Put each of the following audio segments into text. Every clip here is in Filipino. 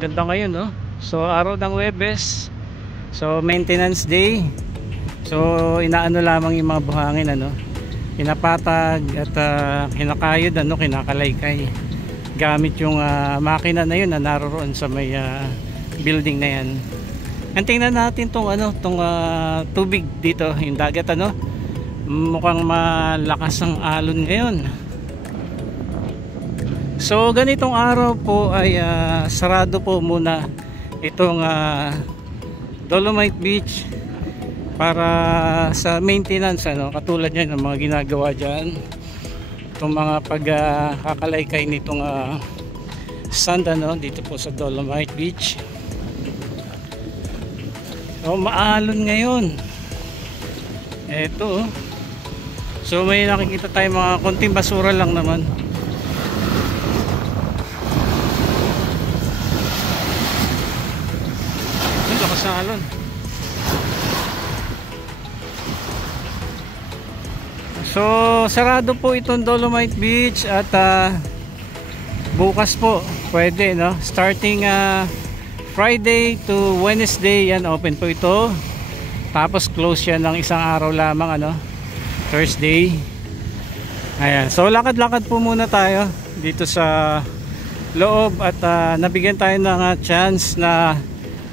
ganda ngayon, no? So araw ng Huwebes, so maintenance day. So inaano lamang yung mga buhangin, ano, pinapatag at kinakayod, ano, kinakalaykay gamit yung makina na yun na naroon sa may building na yan. And tingnan natin tong ano, tong tubig dito, yung dagat, ano, mukhang malakas ang alon ngayon. So ganitong araw po ay sarado po muna itong Dolomite Beach para sa maintenance, ano, katulad yan ng mga ginagawa dyan, itong mga pagkakalaykay nitong sand, ano, dito po sa Dolomite Beach. So maalon ngayon eto, so may nakikita tayo mga konting basura lang naman. Sa alon. So sarado po itong Dolomite Beach at bukas po pwede, no, starting Friday to Wednesday yan open po ito, tapos close yan ng isang araw lamang, ano, Thursday. Ayan, so lakad-lakad po muna tayo dito sa loob at nabigyan tayo ng chance na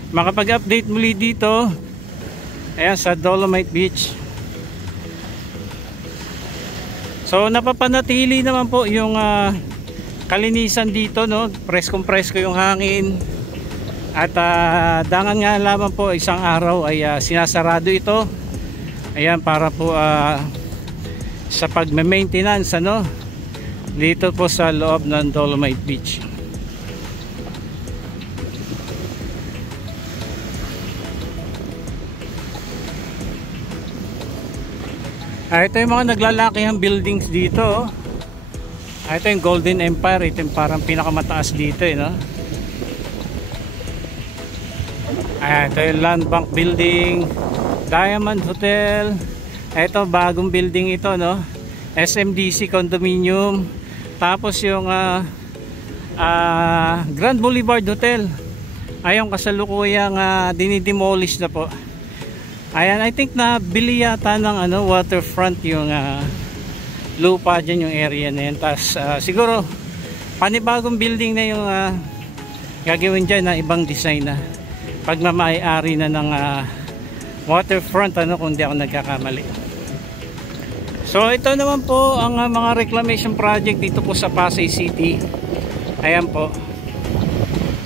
makapag-update muli dito, ayan, sa Dolomite Beach. So napapanatili naman po yung kalinisan dito, no, preskong-presko yung hangin at dangan nga lamang po isang araw ay sinasarado ito, ayan, para po sa pag-maintenance, ano, dito po sa loob ng Dolomite Beach. Ito yung mga naglalakihang buildings dito. Ito yung Golden Empire. Ito yung parang pinakamataas dito, no? Ito yung Land Bank Building, Diamond Hotel. Ito bagong building ito, no? SMDC Condominium. Tapos yung Grand Boulevard Hotel, ayong kasalukuyang dinidemolish na po. Ayan, I think na bili yata ng ano, waterfront yung lupa dyan, yung area na yan. Tapos siguro panibagong building na yung gagawin dyan na ibang design na pagmamay-ari na ng waterfront, ano, kung di ako nagkakamali. So ito naman po ang mga reclamation project dito po sa Pasay City. Ayan po.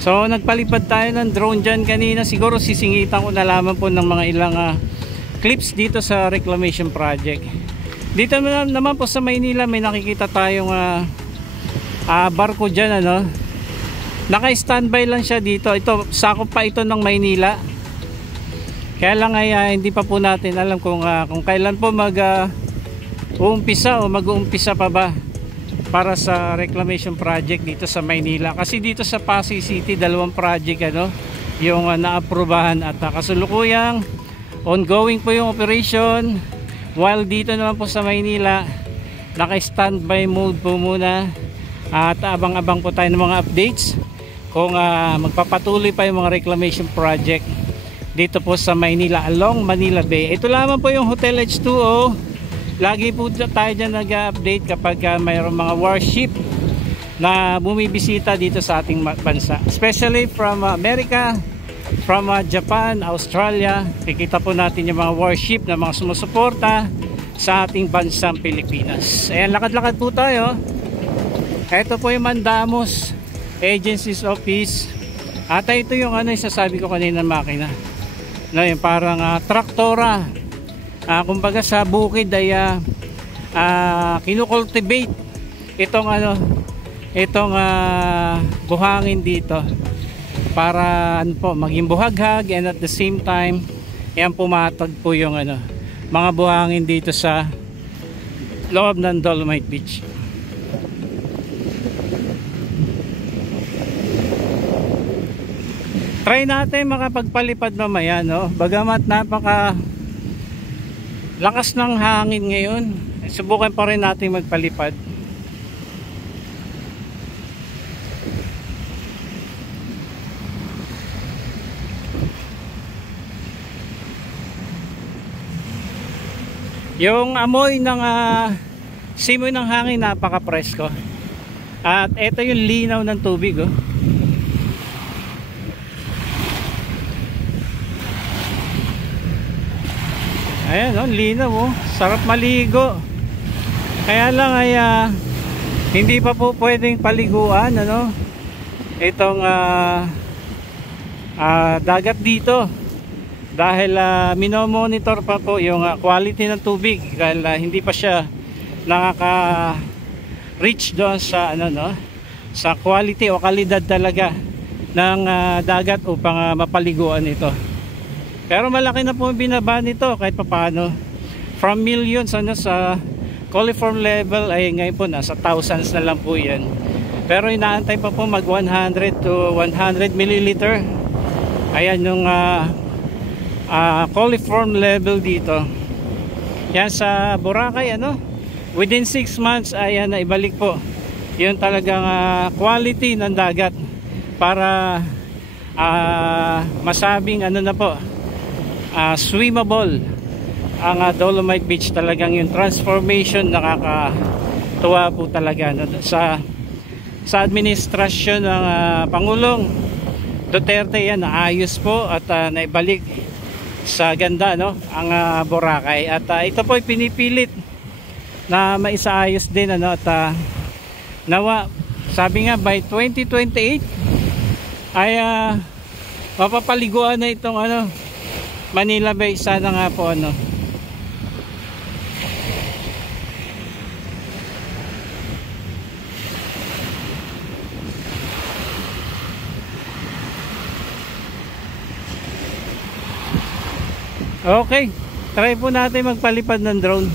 So nagpalipad tayo ng drone dyan kanina. Siguro sisingitan ko na lamang po ng mga ilang clips dito sa reclamation project. Dito naman po sa Maynila may nakikita tayong barko dyan, ano. Naka-standby lang siya dito. Ito, sakop pa ito ng Maynila. Kaya lang ay hindi pa po natin alam kung kailan po uumpisa o mag-uumpisa pa ba para sa reclamation project dito sa Maynila. Kasi dito sa Pasay City, dalawang project, ano, yung naaprubahan at kasulukuyang ongoing po yung operation, while dito naman po sa Maynila naka-standby mode po muna at abang-abang po tayo ng mga updates kung magpapatuloy pa yung mga reclamation project dito po sa Maynila along Manila Bay. Ito lamang po yung Hotel H2O. Lagi po tayo dyan nag-update kapag mayroong mga warship na bumibisita dito sa ating bansa, especially from America, from Japan, Australia. Kikita po natin yung mga warship na mga sumusuporta sa ating bansang Pilipinas. Ayan, lakad-lakad po tayo. Ito po yung Mandamos Agencies Office. At ito yung ano, isasabi ko kanina ng makina, no, yung parang traktora. Kumbaga sa bukid ay kinukultivate itong ano, itong buhangin dito para ano po, maging buhaghag, and at the same time yan pumatag po yung ano, mga buhangin dito sa loob ng Dolomite Beach. Try natin makapagpalipad mamaya, no? Bagamat napaka lakas ng hangin ngayon, subukan pa rin natin magpalipad. Yung amoy ng simoy ng hangin napaka-presko. At ito yung linaw ng tubig, oh. Ayan, oh, linaw, oh. Sarap maligo. Kaya lang ay hindi pa po pwedeng paliguan, ano, itong dagat dito. Dahil minomonitor pa po yung quality ng tubig. Dahil hindi pa siya nakaka-reach doon sa ano, no, sa quality o kalidad talaga ng dagat upang mapaliguan ito. Pero malaki na po binaba nito kahit papaano. From millions ano, sa coliform level ay ngayon po nasa thousands na lang po yan. Pero inaantay pa po mag 100 to 100 milliliter. Ayan yung coliform level dito. Yan sa Boracay, ano, within 6 months ay naibalik po yung talagang quality ng dagat para masabing ano na po, swimmable ang Dolomite Beach. Talagang yung transformation nakakatuwa po talaga, no? Sa administrasyon ng Pangulong Duterte, yan naayos po at naibalik sa ganda, no, ang Boracay. At ito po ay pinipilit na maisaayos din, ano, at nawa, sabi nga by 2028 ay mapapaliguan na itong ano, Manila Bay. Sana nga po, ano. Okay, try po natin magpalipad ng drone.